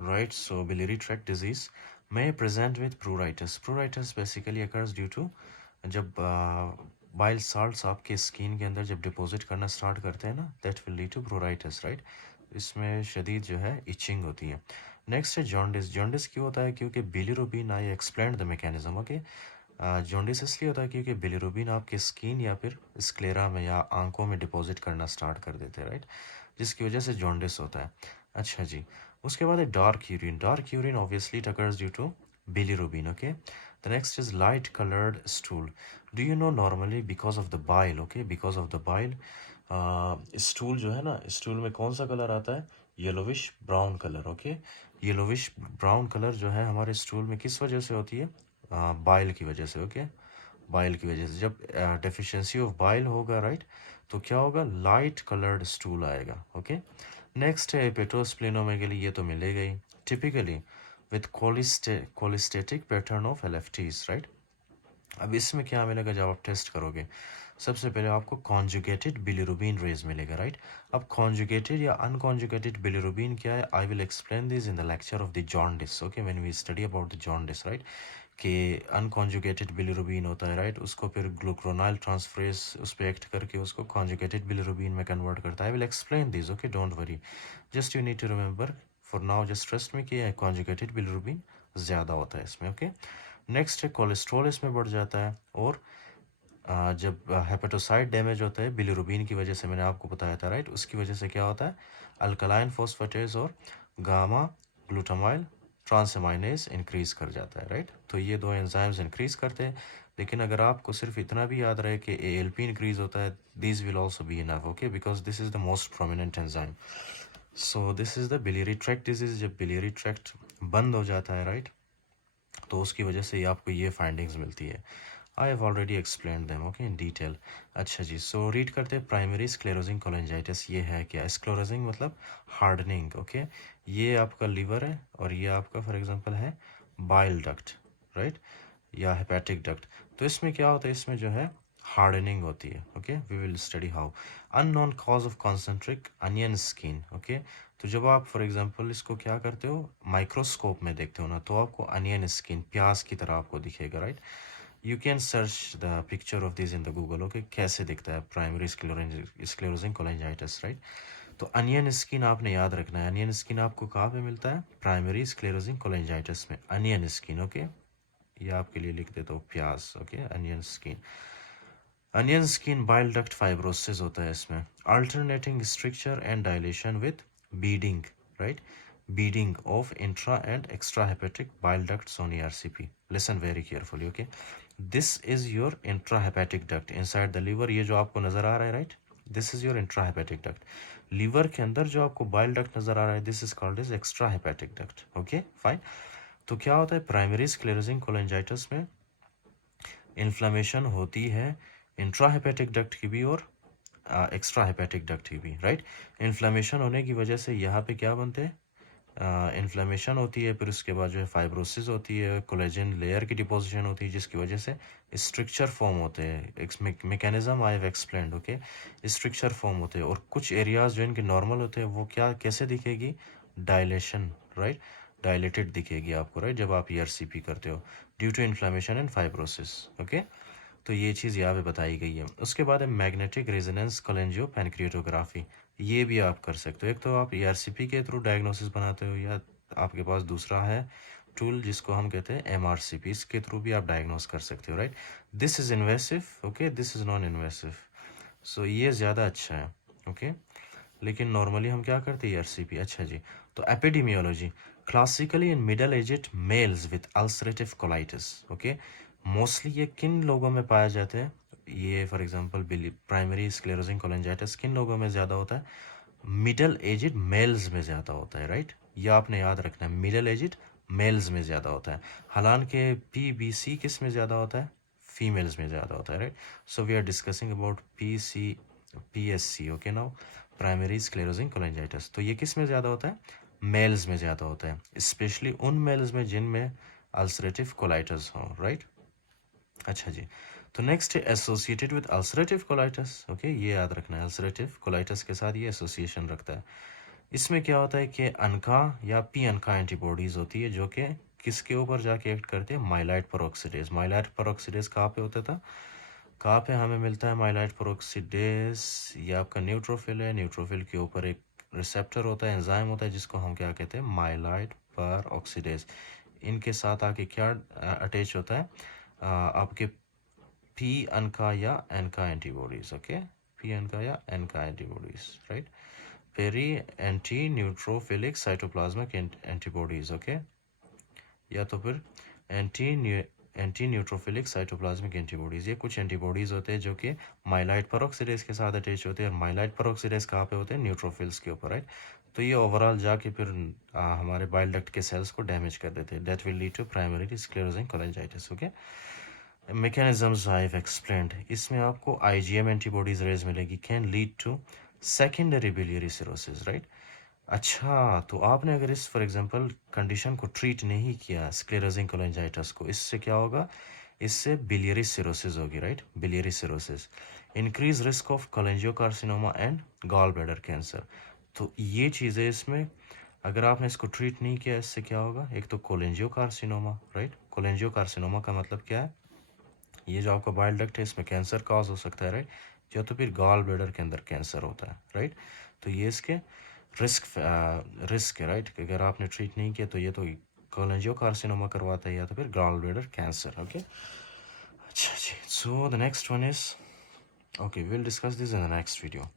Right, so biliary tract disease may present with pruritus. Pruritus basically occurs due to जब bile salts आपके skin के अंदर जब deposit करना स्टार्ट करते हैं ना, that will lead to pruritus, right. इसमें शदीद जो है इचिंग होती है। नेक्स्ट है जॉन्डिस। जॉन्डिस क्यों होता है? क्योंकि bilirubin, I explain the mechanism, okay. Jaundice इसलिए होता है क्योंकि बिलीरुबिन आपके स्किन या फिर स्क्लेरा में या आंखों में डिपॉजिट करना स्टार्ट कर देते हैं, राइट, जिसकी वजह से जॉन्डिस होता है। अच्छा जी, उसके बाद है dark urine. Dark urine obviously it occurs due to bilirubin, okay. The next is light colored stool. Do you know normally because of the bile, okay, because of the bile, stool जो है ना, stool में कौन सा colour आता है? Yellowish brown colour, okay. Yellowish brown colour जो है हमारे स्टूल में किस वजह से होती है? बाइल की वजह से, ओके। बाइल की वजह से जब डेफिशिएंसी ऑफ बाइल होगा, राइट, तो क्या होगा? लाइट कलर्ड स्टूल आएगा, ओके। नेक्स्ट है हेपेटोस्प्लेनोमेगाली, ये तो मिलेगा ही। Typically with cholestatic pattern of LFTs, right. अब इसमें क्या मिलेगा जब आप टेस्ट करोगे? सबसे पहले आपको कॉन्जुगेटेड बिलीरुबिन रेज मिलेगा, राइट। अब कॉन्जुगेटेड या अनकॉन्जुगेटेड बिलीरुबिन क्या है? I will explain this in the lecture of the jaundice, okay, when we study about the jaundice, right. कि अनकॉन्जुगेटेड बिलीरुबिन होता है, राइट, उसको फिर ग्लूक्रोनाइल ट्रांसफरेज उस पर एक्ट करके उसको कॉन्जुगेटेड बिलीरुबिन में कन्वर्ट करता है। I will explain this, okay, don't worry, just you need to remember for now, just trust में कि कॉन्जुगेटेड बिलीरुबिन ज़्यादा होता है इसमें, ओके। नेक्स्ट है कोलेस्ट्रॉल इसमें बढ़ जाता है। और जब हेपेटोसाइट डैमेज होता है बिलीरुबिन की वजह से, मैंने आपको बताया था, राइट, उसकी वजह से क्या होता है? अल्कलाइन फॉस्फेटेज और गामा ग्लूटामाइल ट्रांसएमाइनेज इंक्रीज कर जाता है, राइट। तो ये दो एंजाइम्स इंक्रीज करते हैं। लेकिन अगर आपको सिर्फ इतना भी याद रहे कि एएलपी इंक्रीज होता है, this will also be enough, okay, because this is the most prominent enzyme. So this is the biliary tract disease. जब बिलियरी ट्रैक्ट बंद हो जाता है, राइट, तो उसकी वजह से आपको ये फाइंडिंग्स मिलती है। I have already explain them, okay, in detail. अच्छा जी, सो रीड करते हैं प्राइमरी स्क्लेरोजिंग कोलेंजाइटिस। ये है क्या? स्क्लेरोजिंग मतलब हार्डनिंग, ओके। ये आपका लीवर है और ये आपका फॉर एग्जांपल है बाइल डक्ट, राइट, या हेपेटिक डक्ट। तो इसमें क्या होता है? इसमें जो है हार्डनिंग होती है, okay. We will study how. Unknown cause of concentric onion skin, okay. तो जब आप फॉर एग्जांपल इसको क्या करते हो, माइक्रोस्कोप में देखते हो ना, तो आपको अनियन स्किन प्याज की तरह आपको दिखेगा, right. You can search the picture of this in the Google, okay, कैसे दिखता है प्राइमरी स्क्लेरोजिंग कोलेंजाइटिस, राइट। तो अनियन स्किन आपने याद रखना है। अनियन स्किन आपको कहाँ पे मिलता है? प्राइमरी स्क्लेरोजिंग कोलेंजाइटिस में अनियन स्किन, ओके। ये आपके लिए लिख देता हूँ प्याज, okay, onion skin. Onion skin bile duct fibrosis होता है इसमें। Alternating stricture and dilation with beading, right, beading of intra and extra hepatic bile ducts on ERCP. Listen very carefully, okay. This is your intra hepatic duct inside the liver. ये जो आपको नजर आ रहा है, right, this is your intra hepatic duct. Liver के अंदर जो आपको बाइल डक्ट नजर आ रहा है, this is called as extra hepatic duct, okay, fine. तो क्या होता है प्राइमरी स्क्लेरोजिंग कोलेंजाइटिस में? इन्फ्लेमेशन होती है इंट्राहेपेटिक डक्ट की भी और एक्स्ट्रा हेपेटिक डक्ट की भी, राइट। इन्फ्लेमेशन होने की वजह से यहाँ पे क्या बनते हैं? इन्फ्लेमेशन होती है, फिर उसके बाद जो है फाइब्रोसिस होती है, कोलेजन लेयर की डिपोजिशन होती है, जिसकी वजह से स्ट्रक्चर फॉर्म होते हैं। एक mechanism I have explained, okay. Structure form होते हैं और कुछ एरियाज जो इनके नॉर्मल होते हैं वो क्या कैसे दिखेगी? डायलेशन, राइट, डायलेटेड दिखेगी आपको, राइट, जब आप ईआरसीपी करते हो due to inflammation and fibrosis, okay. तो ये चीज़ यहाँ पे बताई गई है। उसके बाद है मैग्नेटिक रेजोनेंस कोलेंजियोपेनक्रिएटोग्राफी। ये भी आप कर सकते हो। एक तो आप ईआरसीपी के थ्रू डायग्नोसिस बनाते हो, या आपके पास दूसरा है टूल जिसको हम कहते हैं एमआरसीपी, इसके थ्रू भी आप डायग्नोस कर सकते हो, right. This is invasive, okay, this is non invasive. So ये ज़्यादा अच्छा है, ओके। लेकिन नॉर्मली हम क्या करते हैं? ईआरसीपी। अच्छा जी, तो epidemiology. Classically in middle aged males with ulcerative colitis, okay. Mostly ये किन लोगों में पाया जाता है? ये for example primary sclerosing cholangitis किन लोगों में ज़्यादा होता है? मिडल एजेड मेल्स में ज़्यादा होता है, राइट। ये आपने याद रखना है, मिडल एजेड मेल्स में ज़्यादा होता है। हालांकि पीबीसी किस में ज़्यादा होता है? फीमेल्स में ज़्यादा होता है, right. So we are discussing about PSC, okay. Now primary sclerosing cholangitis, तो ये किस में ज़्यादा होता है? मेल्स में ज़्यादा होता है, स्पेशली उन मेल्स में जिनमें अल्सरेटिव कोलाइटिस हो, राइट। अच्छा जी, तो नेक्स्ट है associated with ulcerative colitis, okay. ये याद रखना है, अल्सरेटिव कोलाइटिस के साथ ये एसोसिएशन रखता है। इसमें क्या होता है कि अनका या पी अनका एंटीबॉडीज़ होती है जो कि किसके ऊपर जाके एक्ट करते हैं, माइलाइट पेरोक्सिडेज। माइलाइट पेरोक्सिडेज कहाँ पे होता था, कहाँ पे हमें मिलता है माइलाइट पेरोक्सिडेज, ये आपका न्यूट्रोफिल है, न्यूट्रोफिल के ऊपर एक रिसेप्टर होता है, एंजाइम होता है जिसको हम क्या कहते हैं, माइलाइट पेरोक्सिडेज। इनके साथ आके क्या अटैच होता है, आपके पी अनका या ANCA antibodies. Okay, P अनका या ANCA antibodies, right. Peri anti neutrophilic cytoplasmic antibodies. Okay, या तो फिर एंटी न्यूट्रोफिलिक साइटोप्लाज्मिक एंटीबॉडीज। ये कुछ एंटीबॉडीज होते हैं जो कि माइलाइट पेरोक्सिडेज के साथ अटैच होते हैं, और माइलाइट पेरोक्सिडेज कहाँ पे होते हैं, न्यूट्रोफिल्स के ऊपर, राइट। तो ये ओवरऑल जाके फिर हमारे बाइल डक्ट के सेल्स को डैमेज कर देते हैं। That will lead to primary sclerosing cholangitis. Okay, mechanisms I've explained, इसमें आपको IgM एंटीबॉडीज रेज मिलेगी, can lead to secondary biliary cirrhosis, right. अच्छा, तो आपने अगर इस फॉर एग्जांपल कंडीशन को ट्रीट नहीं किया, स्क्लेरोसिंग कोलिंजाइटिस को, इससे क्या होगा, इससे बिलियरी सिरोसिस होगी, right. Biliary cirrhosis, increase risk of cholangiocarcinoma and gall bladder cancer. तो ये चीज़ें इसमें, अगर आपने इसको ट्रीट नहीं किया, इससे क्या होगा, एक तो कोलेंजियोकार्सिनोमा, राइट। कोलेंजियोकार्सिनोमा का मतलब क्या है, ये जो आपका बाइल डक्ट है इसमें कैंसर कॉज हो सकता है, राइट। या तो फिर गॉल ब्लैडर के अंदर कैंसर होता है, राइट। तो ये इसके रिस्क है, राइट। अगर आपने ट्रीट नहीं किया तो ये तो कोलेंजियोकार्सिनोमा करवाता है, या तो फिर गॉल ब्लैडर कैंसर। ओके, अच्छा जी, so the next one is, okay, will discuss this in the next video.